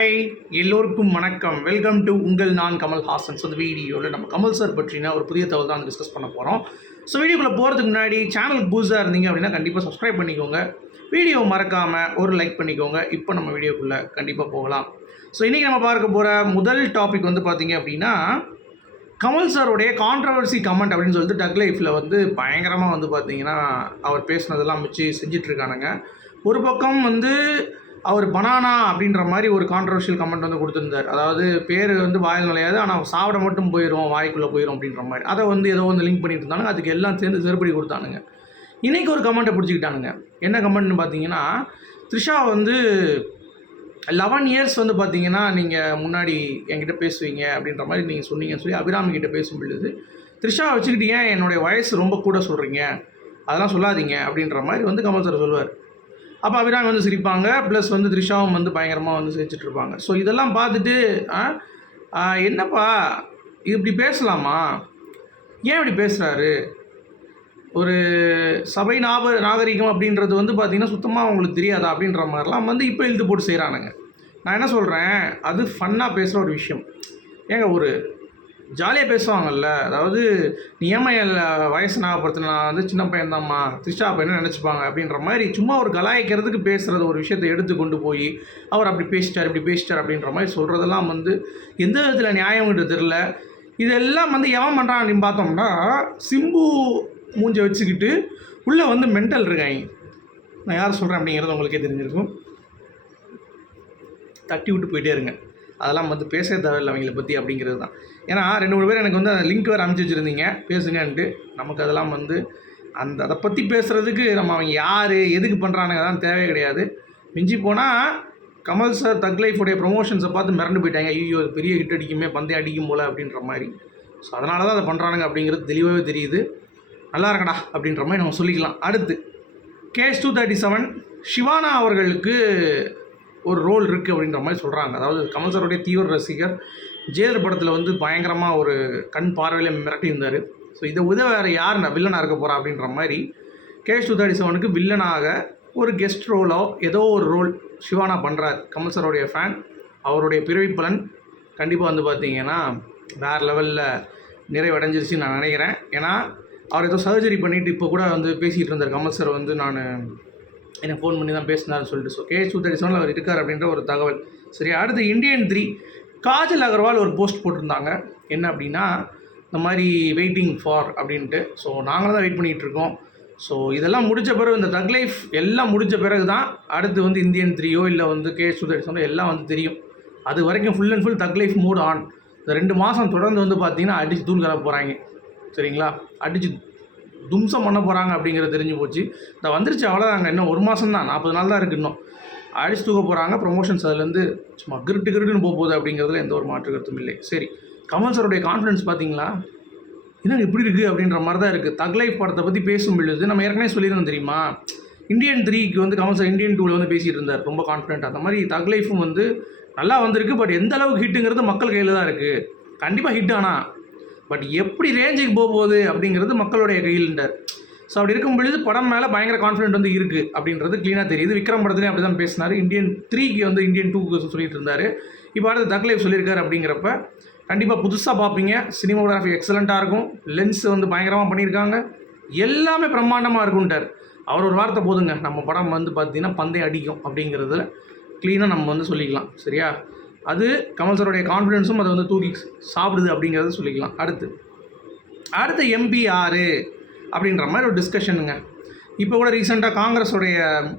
Hi, எல்லோருக்கும் வணக்கம். Welcome to உங்கள் நான் கமல் ஹாசன். ஸோ இந்த வீடியோவில் நம்ம கமல் சார் பற்றின ஒரு புதிய தகவல் தான் டிஸ்கஸ் பண்ண போகிறோம். ஸோ வீடியோக்குள்ளே போகிறதுக்கு முன்னாடி சேனலுக்கு புதுசாக இருந்தீங்க அப்படின்னா கண்டிப்பாக சப்ஸ்கிரைப் பண்ணிக்கோங்க. வீடியோ மறக்காமல் ஒரு லைக் பண்ணிக்கோங்க. இப்போ நம்ம வீடியோக்குள்ளே கண்டிப்பாக போகலாம். ஸோ இன்றைக்கி நம்ம பார்க்க போகிற முதல் டாபிக் வந்து பார்த்திங்க அப்படின்னா கமல் சாருடைய கான்ட்ரவர்சி கமெண்ட் அப்படின்னு சொல்லிட்டு டக் லைஃப்பில் வந்து பயங்கரமாக வந்து பார்த்திங்கன்னா அவர் பேசுனதெல்லாம் வச்சு செஞ்சிட்ருக்கானுங்க. ஒரு பக்கம் வந்து அவர் பனானா அப்படின்ற மாதிரி ஒரு கான்ட்ரவர்ஷியல் கமெண்ட் வந்து கொடுத்துருந்தார். அதாவது பேர் வந்து வாயில் நுழையாது, ஆனால் சாப்பிட மட்டும் போயிடும், வாய்க்குள்ளே போயிடும் அப்படின்ற மாதிரி. அதை வந்து ஏதோ வந்து லிங்க் பண்ணிட்டு இருந்தாங்க. அதுக்கு எல்லாம் சேர்ந்து செருப்படி கொடுத்தானுங்க. இன்றைக்கி ஒரு கமெண்ட்டை பிடிச்சிக்கிட்டானுங்க. என்ன கமெண்ட்னு பார்த்தீங்கன்னா, த்ரிஷா வந்து 11 இயர்ஸ் வந்து பார்த்தீங்கன்னா நீங்கள் முன்னாடி என்கிட்ட பேசுவீங்க அப்படின்ற மாதிரி நீங்கள் சொன்னீங்கன்னு சொல்லி அபிராமி கிட்டே பேசும் பொழுது, த்ரிஷா வச்சுக்கிட்டு ஏன் என்னுடைய வயசு ரொம்ப கூட சொல்கிறீங்க, அதெல்லாம் சொல்லாதீங்க அப்படின்ற மாதிரி வந்து கமல் சார் சொல்லுவார். அப்போ அபிராமி வந்து சிரிப்பாங்க, ப்ளஸ் வந்து த்ரிஷாவும் வந்து பயங்கரமாக வந்து சிரிச்சிட்ருப்பாங்க. ஸோ இதெல்லாம் பார்த்துட்டு என்னப்பா இது இப்படி பேசலாமா, ஏன் இப்படி பேசுகிறாரு, ஒரு சபை நாகரிகம் அப்படின்றது வந்து பார்த்திங்கன்னா சுத்தமாக அவங்களுக்கு தெரியாதா அப்படின்ற மாதிரிலாம் வந்து இப்போ இழுத்து போட்டு செய்கிறானுங்க. நான் என்ன சொல்கிறேன், அது ஃபன்னாக பேசுகிற ஒரு விஷயம். ஏங்க ஒரு ஜாலியாக பேசுவாங்கல்ல, அதாவது நீ ஏமா வயசு ஞாபகப்படுத்தின, நான் வந்து சின்ன பையன்தாம்மா, த்ரிஷா பையனை நினச்சிப்பாங்க அப்படின்ற மாதிரி சும்மா ஒரு கலாய்க்கிறதுக்கு பேசுகிறது ஒரு விஷயத்தை எடுத்து கொண்டு போய் அவர் அப்படி பேசிட்டார் இப்படி பேசிட்டார் அப்படின்ற மாதிரி சொல்கிறதெல்லாம் வந்து எந்த விதத்தில் நியாயம்ன்றது தெரில. இதெல்லாம் வந்து எவன் பண்ணுறான் அப்படின்னு பார்த்தோம்னா, சிம்பு மூஞ்சை வச்சுக்கிட்டு உள்ளே வந்து மென்டல் இருக்காங்க. நான் யார் சொல்கிறேன் அப்படிங்கிறது உங்களுக்கே தெரிஞ்சிருக்கும். தட்டி விட்டு போயிட்டே இருங்க, அதெல்லாம் வந்து பேச தேவையில்லை அவங்கள பற்றி அப்படிங்கிறது தான். ஏன்னா 2-3 பேர் எனக்கு வந்து அந்த லிங்க் வேறு அனுப்பிச்சி வச்சுருந்தீங்க பேசுங்கன்ட்டு. நமக்கு அதெல்லாம் வந்து அதை பற்றி பேசுகிறதுக்கு நம்ம அவங்க யார் எதுக்கு பண்ணுறானுங்க அதெல்லாம் தேவையே கிடையாது. மிஞ்சி போனால் கமல் சார் தக் லைஃபுடைய ப்ரொமோஷன்ஸை பார்த்து மிரண்டு போயிட்டாங்க. ஐயோ பெரிய ஹிட் அடிக்குமே, பந்தயம் அடிக்கும் போல் அப்படின்ற மாதிரி. ஸோ அதனால தான் அதை பண்ணுறானுங்க அப்படிங்கிறது தெளிவாகவே தெரியுது. நல்லா இருக்கடா அப்படின்ற மாதிரி நம்ம சொல்லிக்கலாம். அடுத்து கேஸ் 237 ஷிவானா அவர்களுக்கு ஒரு ரோல் இருக்குது அப்படின்ற மாதிரி சொல்கிறாங்க. அதாவது கமல் சாருடைய தீவிர ரசிகர், ஜெயிலர் படத்தில் வந்து பயங்கரமாக ஒரு கண் பார்வையில் மிரட்டி இருந்தார். ஸோ இதை வேறு யார் வில்லனாக இருக்க போகிறா அப்படின்ற மாதிரி கேஸ் 237க்கு வில்லனாக ஒரு கெஸ்ட் ரோலோ ஏதோ ஒரு ரோல் ஷிவானா பண்ணுறார். கமல் சாருடைய ஃபேன், அவருடைய பிறவி பலன் கண்டிப்பாக வந்து பார்த்திங்கன்னா வேறு லெவலில் நிறைவடைஞ்சிருச்சுன்னு நான் நினைக்கிறேன். ஏன்னா அவர் ஏதோ சர்ஜரி பண்ணிவிட்டு இப்போ கூட வந்து பேசிகிட்டு இருந்தார். கமல் சார் வந்து நான் எனக்கு ஃபோன் பண்ணி தான் பேசினார்னு சொல்லிட்டு. ஸோ கேஸ் 237 அவர் இருக்கார் அப்படின்ற ஒரு தகவல். சரி, அடுத்து இந்தியன் 3 காஜல் அகர்வால் ஒரு போஸ்ட் போட்டிருந்தாங்க. என்ன அப்படின்னா, இந்த மாதிரி வெயிட்டிங் ஃபார் அப்படின்ட்டு. ஸோ நாங்களும் தான் வெயிட் பண்ணிகிட்ருக்கோம். ஸோ இதெல்லாம் முடித்த பிறகு, இந்த தக் லைஃப் எல்லாம் முடித்த பிறகு தான் அடுத்து வந்து இந்தியன் 3யோ இல்லை வந்து கேஸ் 237 எல்லாம் வந்து தெரியும். அது வரைக்கும் ஃபுல் அண்ட் ஃபுல் தக் லைஃப் மூட் ஆன். இந்த 2 மாதம் தொடர்ந்து வந்து பார்த்திங்கன்னா அடித்து தூள் கலப்ப போகிறாங்க. சரிங்களா, அடித்து தும்சம் பண்ண போகிறாங்க அப்படிங்கிறது தெரிஞ்சு போச்சு. இந்த வந்துருச்சு, அவ்வளோதாங்க. இன்னும் 1 மாதம் தான், 40 நாள் தான் இருக்குது. இன்னும் அடிச்சு தூக்க போகிறாங்க. ப்ரொமோஷன்ஸ் அதுலேருந்து சும்மா கிருட்டுன்னு போகுது அப்படிங்கிறதுல எந்த ஒரு மாற்று கருத்தும் இல்லை. சரி, கமல் சாருடைய கான்ஃபிடன்ஸ் பார்த்தீங்களா, இன்னும் எப்படி இருக்குது அப்படின்ற மாதிரி தான் இருக்குது. தக் லைஃப் படத்தை பற்றி பேசும் பொழுது நம்ம ஏற்கனவே சொல்லியிருந்தோம் தெரியுமா, இந்தியன் 3க்கு வந்து கமல் சார் இந்தியன் 2வில் வந்து பேசிகிட்டு இருந்தார் ரொம்ப கான்ஃபிடென்ட். அந்த மாதிரி தக் லைஃபும் வந்து நல்லா வந்திருக்கு. பட் எந்த அளவுக்கு ஹிட்டுங்கிறது மக்கள் கையில் தான் இருக்குது. கண்டிப்பாக ஹிட் ஆனால், பட் எப்படி ரேஞ்சுக்கு போகுது அப்படிங்கிறது மக்களுடைய கையில்ண்டார். ஸோ அப்படி இருக்கும் பொழுது படம் மேலே பயங்கர கான்ஃபிடென்ட் வந்து இருக்குது அப்படின்றது க்ளீனாக தெரியுது. விக்ரம் படத்துலேயும் அப்படி தான் பேசினார். இந்தியன் 3க்கு வந்து இந்தியன் 2க்கு சொல்லிட்டு இருந்தார். இப்போ அடுத்து தக் லைஃப் சொல்லியிருக்காரு. அப்படிங்கிறப்ப கண்டிப்பாக புதுசாக பார்ப்பீங்க. சினிமோகிராஃபி எக்ஸலண்ட்டாக இருக்கும். லென்ஸ் வந்து பயங்கரமாக பண்ணியிருக்காங்க. எல்லாமே பிரம்மாண்டமாக இருக்குன்ட்டார். அவர் ஒரு வார்த்தை போதுங்க, நம்ம படம் வந்து பார்த்திங்கன்னா பந்தயம் அடிக்கும் அப்படிங்கிறதுல க்ளீனாக நம்ம வந்து சொல்லிக்கலாம். சரியா, அது கமல் சாருடைய கான்ஃபிடென்ஸும் அதை வந்து தூக்கி சாப்பிடுது அப்படிங்கிறத சொல்லிக்கலாம். அடுத்து எம்பி யார் அப்படின்ற மாதிரி ஒரு டிஸ்கஷனுங்க. இப்போ கூட ரீசெண்டாக காங்கிரஸுடைய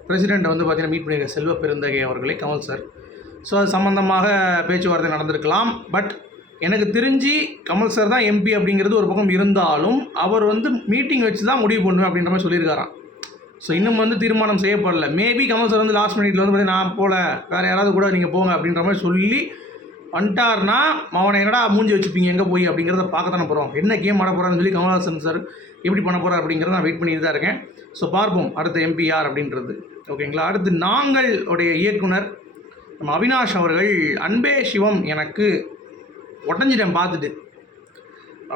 பிரசிடெண்ட்டை வந்து பார்த்திங்கன்னா மீட் பண்ணியிருக்க செல்வ பெருந்தகை அவர்களே கமல் சார். ஸோ அது சம்மந்தமாக பேச்சுவார்த்தை நடந்திருக்கலாம். பட் எனக்கு தெரிஞ்சு கமல் சார் தான் எம்பி அப்படிங்கிறது ஒரு பக்கம் இருந்தாலும் அவர் வந்து மீட்டிங் வச்சு தான் முடிவு பண்ணுவேன் அப்படின்ற மாதிரி சொல்லியிருக்காராம். ஸோ இன்னும் வந்து தீர்மானம் செய்யப்படலை. மேபி கமல் சார் வந்து லாஸ்ட் மினிட்ல வந்து பார்த்தீங்கன்னா நான் போல வேறு யாராவது கூட நீங்கள் போங்க அப்படின்ற மாதிரி சொல்லி வந்துட்டார்னா, அவனை என்னடா மூஞ்சி வச்சுப்பீங்க எங்கே போய் அப்படிங்கிறத பார்க்கத்தானே போகிறோம். என்ன கேம் ஆட போகிறான்னு சொல்லி கமல்ஹாசன் சார் எப்படி பண்ண போகிறார் அப்படிங்கிறத நான் வெயிட் பண்ணிட்டு தான் இருக்கேன். ஸோ பார்ப்போம் அடுத்த எம்பி யார் அப்படின்றது. ஓகேங்களா, அடுத்து நாங்கள் உடைய இயக்குனர் நம்ம அவினாஷ் அவர்கள் அன்பே சிவம் எனக்கு உடஞ்சிட்டேன் பார்த்துட்டு.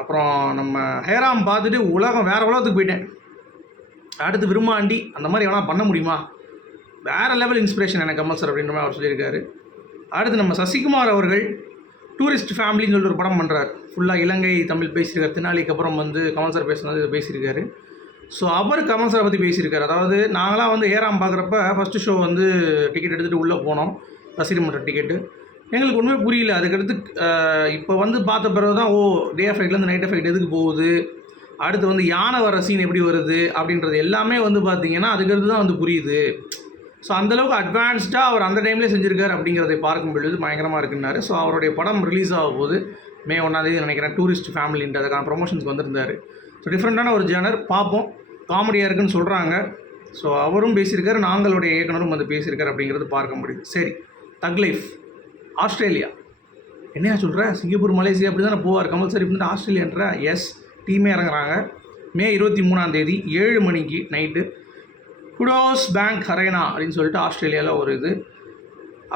அப்புறம் நம்ம ஹேராம் பார்த்துட்டு உலகம் வேறு உலகத்துக்கு போயிட்டேன். அடுத்து விரும்மாண்டி அந்த மாதிரி எவனா பண்ண முடியுமா, வேறு லெவல் இன்ஸ்பிரேஷன் எனக்கு கமல் சார் அப்படின்ற மாதிரி அவர் சொல்லியிருக்காரு. அடுத்து நம்ம சசிகுமார் அவர்கள் டூரிஸ்ட் ஃபேமிலின்னு சொல்லிட்டு ஒரு படம் பண்ணுறாரு. ஃபுல்லாக இலங்கை தமிழ் பேசியிருக்காரு. தினாலிக்கு அப்புறம் வந்து கமல் சார் பேசுனது இதை பேசியிருக்காரு. ஸோ அவர் கமல் சாரை பற்றி பேசியிருக்காரு. அதாவது நாங்களாம் வந்து ஏறாம் பார்க்குறப்ப ஃபஸ்ட்டு ஷோ வந்து டிக்கெட் எடுத்துகிட்டு உள்ளே போனோம், ரசிகர் மன்ற டிக்கெட்டு. எங்களுக்கு ஒன்றுமே புரியல. அதுக்கடுத்து இப்போ வந்து பார்த்த பிறகு தான் டே எஃபெக்ட்லேருந்து நைட் எஃபெக்ட் எதுக்கு போகுது, அடுத்து வந்து யானை வர சீன் எப்படி வருது அப்படின்றது எல்லாமே வந்து பார்த்திங்கன்னா அதுக்கடுத்து தான் வந்து புரியுது. ஸோ அந்தளவுக்கு அட்வான்ஸ்டாக அவர் அந்த டைம்லேயே செஞ்சுருக்காரு அப்படிங்கிறதை பார்க்கும் பொழுது பயங்கரமாக இருக்குன்னாரு. ஸோ அவருடைய படம் ரிலீஸ் ஆக போகுது மே 1 நினைக்கிறேன். டூரிஸ்ட் ஃபேமிலின்ற அதுக்கான ப்ரொமோஷன்ஸ்க்கு வந்திருந்தார். ஸோ டிஃப்ரெண்ட்டான ஒரு ஜேனர் பார்ப்போம். காமெடியாக இருக்குன்னு சொல்கிறாங்க. ஸோ அவரும் பேசியிருக்காரு, நாங்களுடைய இயக்குனரும் வந்து பேசியிருக்காரு அப்படிங்கிறது பார்க்க முடியுது. சரி, தக் லைஃப் ஆஸ்திரேலியா என்னையா சொல்கிற, சிங்கப்பூர் மலேசியா அப்படி தானே போவார் கமல் சார், இப்படி ஆஸ்திரேலியான்ற எஸ் டீமே இறங்குறாங்க. மே 23 7 மணிக்கு நைட்டு குடோஸ் பேங்க் அரேனா அப்படின்னு சொல்லிட்டு ஆஸ்திரேலியாவில் ஒரு இது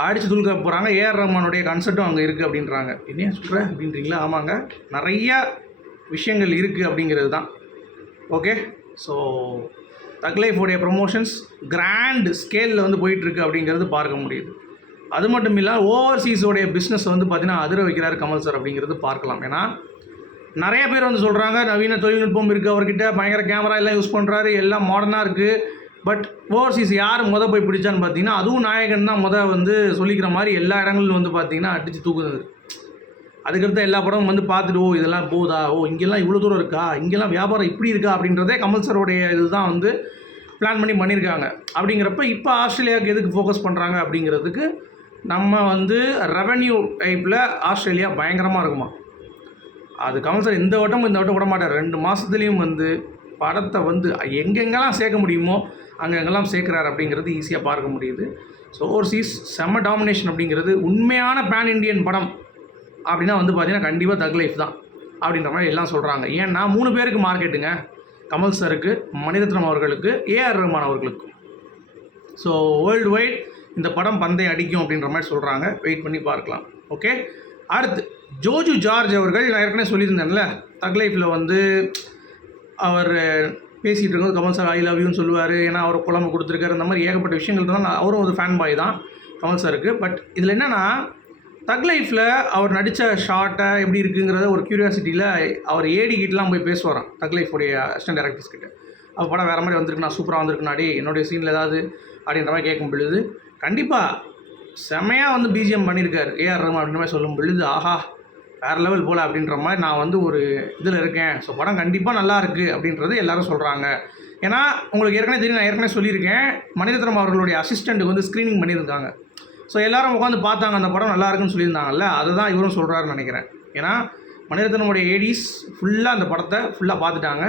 அடித்து துல்க போகிறாங்க. ஏஆர் ரஹ்மானுடைய கன்சர்ட்டும் அங்கே இருக்குது அப்படின்றாங்க. என்னையா சொல்கிற அப்படின்றீங்களா? ஆமாங்க, நிறைய விஷயங்கள் இருக்குது அப்படிங்கிறது தான். ஓகே, ஸோ தக் லைஃபோடைய ப்ரொமோஷன்ஸ் கிராண்ட் ஸ்கேலில் வந்து போயிட்டுருக்கு அப்படிங்கிறது பார்க்க முடியுது. அது மட்டும் இல்லாமல் ஓவர்சீஸோடைய பிஸ்னஸ் வந்து பார்த்திங்கன்னா அதிர வைக்கிறார் கமல் சார் அப்படிங்கிறது பார்க்கலாம். ஏன்னா நிறைய பேர் வந்து சொல்கிறாங்க நவீன தொழில்நுட்பம் இருக்குது அவர்கிட்ட, பயங்கர கேமரா எல்லாம் யூஸ் பண்ணுறாரு, எல்லாம் மாடர்னாக இருக்குது. பட் ஓவர்சீஸ் யார் போய் பிடிச்சான்னு பார்த்தீங்கன்னா அதுவும் நாயகன் தான் வந்து சொல்லிக்கிற மாதிரி எல்லா இடங்களிலும் வந்து பார்த்திங்கன்னா அடித்து தூக்குது. அதுக்கடுத்த எல்லா படமும் வந்து பார்த்துட்டு இதெல்லாம் போதா, இங்கெல்லாம் இவ்வளோ தூரம் இருக்கா, இங்கெல்லாம் வியாபாரம் இப்படி இருக்கா அப்படின்றதே கமல் சாரோடைய இதுதான் வந்து பிளான் பண்ணியிருக்காங்க. அப்படிங்கிறப்ப இப்போ ஆஸ்திரேலியாவுக்கு எதுக்கு ஃபோக்கஸ் பண்ணுறாங்க அப்படிங்கிறதுக்கு நம்ம வந்து ரெவென்யூ டைப்பில் ஆஸ்திரேலியா பயங்கரமாக இருக்குமா. அது கமல் சார் இந்த வட்டம் விட மாட்டார். 2 மாதத்துலேயும் வந்து படத்தை வந்து எங்கெங்கெல்லாம் சேர்க்க முடியுமோ அங்கெங்கெல்லாம் சேர்க்குறாரு அப்படிங்கிறது ஈஸியாக பார்க்க முடியுது. ஸோ ஓவர்சீஸ் செம்ம டாமினேஷன் அப்படிங்கிறது உண்மையான பேன் இண்டியன் படம் அப்படின்னா வந்து பார்த்திங்கன்னா கண்டிப்பாக தக் லைஃப் தான் அப்படின்ற மாதிரி எல்லாம் சொல்கிறாங்க. ஏன்னா 3 பேருக்கு மார்க்கெட்டுங்க, கமல் சாருக்கு, மணிரத்னம் அவர்களுக்கு, ஏஆர் ரஹ்மான் அவர்களுக்கு. ஸோ வேர்ல்டு வைட் இந்த படம் பந்தை அடிக்கும் அப்படின்ற மாதிரி சொல்கிறாங்க. வெயிட் பண்ணி பார்க்கலாம். ஓகே, அடுத்து ஜோஜு ஜார்ஜ் அவர்கள், நான் ஏற்கனவே சொல்லியிருந்தேன்ல தக் லைஃப்பில் வந்து அவர் பேசிகிட்டு இருக்கும்போது கமல் சார் ஐ லவ் யூன்னு சொல்லுவார். ஏன்னா அவர் குழம்பு கொடுத்துருக்காரு, இந்த மாதிரி ஏகப்பட்ட விஷயங்கள் தான். அவரும் ஒரு ஃபேன் பாய் தான் கமல் சாருக்கு. பட் இதில் என்னென்னா தக் லைஃப்பில் அவர் நடித்த ஷார்ட்டை எப்படி இருக்குங்கிறத ஒரு க்யூரியாசிட்டியில் அவர் ஏடிக்கிட்டலாம் போய் பேசுவாராம் தக் லைஃபுடைய அசிஸ்டன்ட் டைரக்டர்ஸ் கிட்ட. அவர் படம் வேறு மாதிரி வந்திருக்கு, நான் சூப்பராக வந்திருக்குனாடி என்னுடைய சீனில் ஏதாவது அப்படின்ற மாதிரி கேட்கும் பொழுது கண்டிப்பாக செமையாக வந்து பிஜிஎம் பண்ணியிருக்காரு ஏஆர் ரஹ்மான் அப்படின்ற மாதிரி சொல்லும் பொழுது ஆஹா வேறு லெவல் போல் அப்படின்ற மாதிரி நான் வந்து ஒரு இதில் இருக்கேன். ஸோ படம் கண்டிப்பாக நல்லா இருக்குது அப்படின்றது எல்லோரும் சொல்கிறாங்க. ஏன்னா உங்களுக்கு ஏற்கனவே தெரியும், நான் ஏற்கனவே சொல்லியிருக்கேன், மணிரத்னம் அவர்களுடைய அசிஸ்டண்ட்டுக்கு வந்து ஸ்க்ரீனிங் பண்ணியிருக்காங்க. ஸோ எல்லோரும் உட்காந்து பார்த்தாங்க, அந்த படம் நல்லா இருக்குன்னு சொல்லியிருந்தாங்கல்ல, அதை தான் இவரும் சொல்கிறாருன்னு நினைக்கிறேன். ஏன்னா மணிரத்னமுடைய ஏடிஸ் ஃபுல்லாக அந்த படத்தை ஃபுல்லாக பார்த்துட்டாங்க.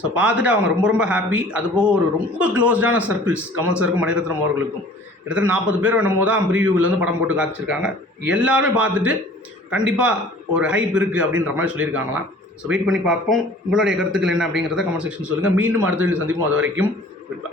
ஸோ பார்த்துட்டு அவங்க ரொம்ப ரொம்ப ஹாப்பி. அதுபோக ஒரு ரொம்ப க்ளோஸ்டான சர்க்கிள்ஸ் கமல் சாருக்கும் மணிரத்னம் அவர்களுக்கும் கிட்டத்தட்ட 40 பேர் வேணுமோ தான் ப்ரீவியூவில் வந்து படம் போட்டு காமிச்சிருக்காங்க. எல்லாருமே பார்த்துட்டு கண்டிப்பாக ஒரு ஹைப் இருக்குது அப்படின்ற மாதிரி சொல்லியிருக்காங்களாம். ஸோ வெயிட் பண்ணி பார்ப்போம். உங்களுடைய கருத்துக்கள் என்ன அப்படிங்கிறத கமெண்ட் செக்ஷன் சொல்லுங்கள். மீண்டும் அடுத்த வீடியோ சந்திப்போம். அது வரைக்கும் குட் பை.